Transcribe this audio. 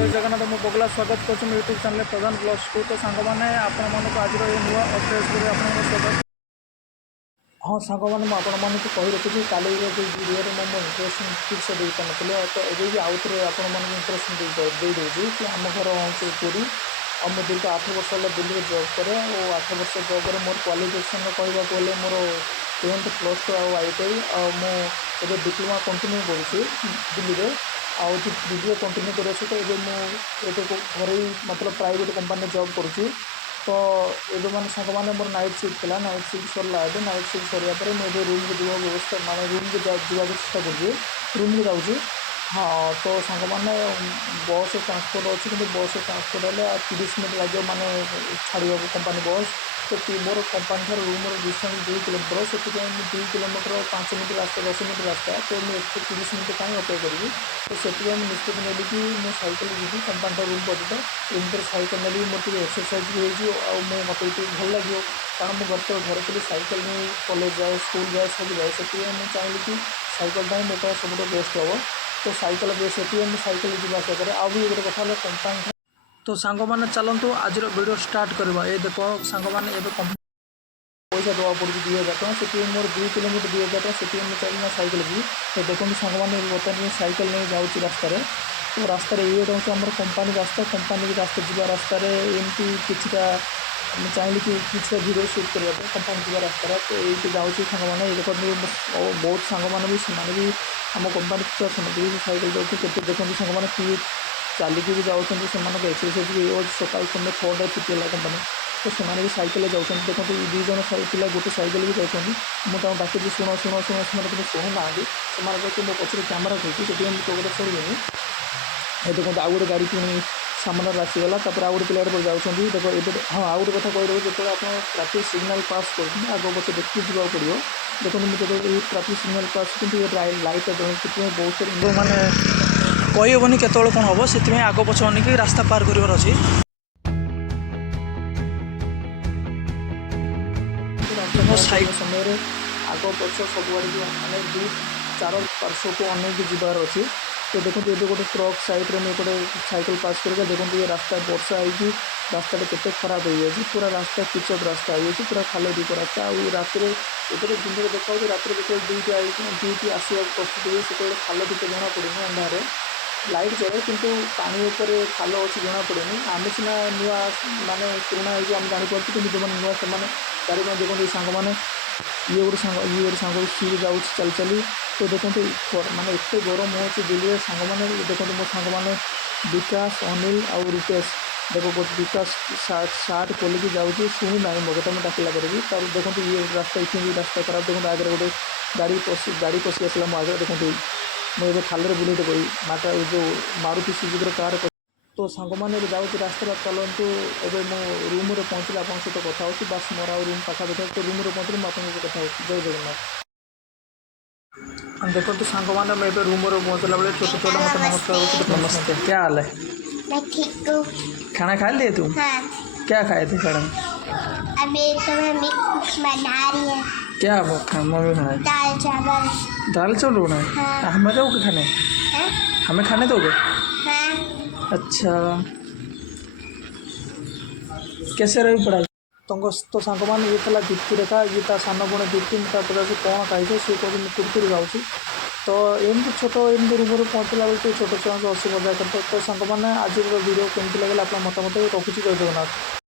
जय जगन्नाथ मु बगला स्वागत कर यूट्यूब चैनल प्रधान ब्लॉग्स को। तो सांग मैंने आपण मानक आज नुआ अपडेट कर स्वागत। हाँ सांग मैंने मुझे आपको कही रखी काली जो वीडियो में मो इंट्रोडक्शन ठीक से दे पानी तो ये आउ थे आपण मानक इंट्रोडक्शन दे दूसरी कि आम घर हूँ पुरी और मुझे दीर्घ 8 वर्ष है दिल्ली जॉब करे और 8 वर्ष जॉब करे मोर क्वालिफिकेशन कहवा गले मोर 10th +2 ITI मुझे डिप्लोमा कंटिन्यू करुँची दिल्ली में आउ वीडियो कंटिन्यू कर तो ये मुझे घर मतलब प्राइवेट कंपानी जॉब करुँची। तो ये मैंने सांग मैंने मोर नाइट शिफ्ट थी नाइट शिफ्ट सरला नाइट शिफ्ट सर मुझे रूम को जीवा व्यवस्था माने रूम को जावा चेष्टा करुँची रूम को जाऊँगी। हाँ तो सांग मैंने बस ट्रांसपोर्ट अच्छी कि बस ट्रांसपोर्ट है 30 मिनट लगे माने छाड़ा कंपानी बस तो मोर कंपानी ठार रूम डिस्टेंस 2 किलोमीटर से 2 किलोमीटर 5 मिनट रास्ता 10 मिनट रास्ता तो मुझे 30 मिनट कहीं अपेक्षा करी तो से निष्पत्ति नेली कि मुझे सैकेल जी कंपानी ठार रूम पर्यटन रूम पर सैकेल नेली मोटे एक्सरसाइज भी हो मत भल लगे कारण मुझे घर थी सैकेल नहीं कॉलेज जाए स्कूल जाए सब जाए से मुझे चाहिए कि सैकेलटा ही मोटा सब बेस्ट हम तो सैकेल बेस्ट से मुझे सैकेल जावास करें आ भी गोटे कथा कंपानी। तो सांग मैंने चलतु आज वीडियो स्टार्ट करवा ये देख सांग मैंने पैसा देवा पड़े 2000 टका से मोर 2 किलोमीटर 2000 टका से मुझे चाहिए सैकेल भी तो देखो सांग मैंने बर्तमान सैकेल नहीं जाऊँगी रास्तार तो रास्तार ये रोचे आम कंपानी रास्ता जा रास्तार एमती किटा चाहिए कि किसी वीडियो शूट करने कंपानी जा रास्तार तो ये जाऊँगी सांग मैंने देखो बहुत सांग मैंने भी आम कंपानी भी सैकेल जाऊँगी केते देखते सांग मैंने किए चलिकी भी जाऊँ से एक्सरसाइज भी हो सकाल समय 6टा छुट्टी है कंपानी तो से भी सैकेल जाऊँ देखो ये 2 जन पिला गोटे सैकेल भी जाऊँ मुझे डाक शुण शुण शुण शुण शुणुना से मो पचर कैमेरा खोलती से गोटे छोड़ेनि ये देखो आउ गोटे गाड़ी पुणी सामने आसीगला आउ गोटे पिला पर जाऊँ देखो ये हाँ आउ गोटे कथा कहीदेव जो आप ट्राफिक सिग्नाल पास कर आग पचे देखिए जावा पड़ो देखो मुझे ये ट्राफिक सिग्नाल पास कि लाइट बहुत मैंने कहीहबनी केतल कौन हम से आग पछ अनेक रास्ता पार करार अच्छी समय आग पछ सब मैंने 2-4 पार्श्व को अनेक जीवार अच्छी तो देखो ये गोटे ट्रक साइड में गोटे सैकेल पास कर देखो ये रास्ता वर्षा हो रास्ता केते खराब हो जाए पूरा रास्ता पिचड रास्ता हो पूरा खाल दीप रास्ता आ रात दिन देखा रात जो ड्यूटी आसवा प्रस्तुत हुए से खाल दीप जना पड़े अंधार लाइट जले किंतु पानी ऊपर खाल अच्छी जना पड़े आम सीना नुआ माने पुराणा हो जापार कि जो नुआ से चारि देखते सांग मैंने ये गोटे सांग सी जाऊँ चल चली तो देखते माने एत गरम हो दिल्ली सांग मैंने देखते मो सांग मैंने विकास अनिल आ रूपेश देखो गोटे विकास सार्ट खोलिकी जाऊँगी शुणी ना मो कथा मुझे डाकिला करी तर देखते ये रास्ता इतनी रास्ता खराब देखते आगे गोटे गाड़ी पशि आसला मो आगे देखते मुझे खाल बुलेट कोई माता जो मारुति सुजुकी कार तो सांग मैंने जाऊँगी रास्ता चलतु एवं मो रूम पहुँचले आप सहित कथा हो बास मोर आ रूम पाखापाखि तो रूम पहुँचले मुझे कथा जय जगन्नाथ। देखो तो सांग मैंने मैं रूम पहुँचला बेले छोटे छोटे मतलब नमस्कार नमस्ते क्या हाल है मैं ठीक हूँ। खाना खा लिए तू हाँ। क्या खाए थे खाना अभी तो मम्मी कुछ बना रही है। क्या मम्मी खाना दाल चावल दाल चावल बनाए हाँ। हमें दोगे खाने हाँ? हमें खाने दोगे हाँ। अच्छा कैसे रही पढ़ाई तो सांग मैंने ये था दीप्ति रेखा ये सान पुणी दीप्ति मुझे पचास कौन खाई सी कहते कुरकुरी खाऊँ तो एमती छोट एमती रूम पहुँचला बेलू छोट छुआ हसी मजा करते तो सांग मैंने आज वीडियो केमती लगे अपना मतामत रखुच्छी जय जगन्नाथ।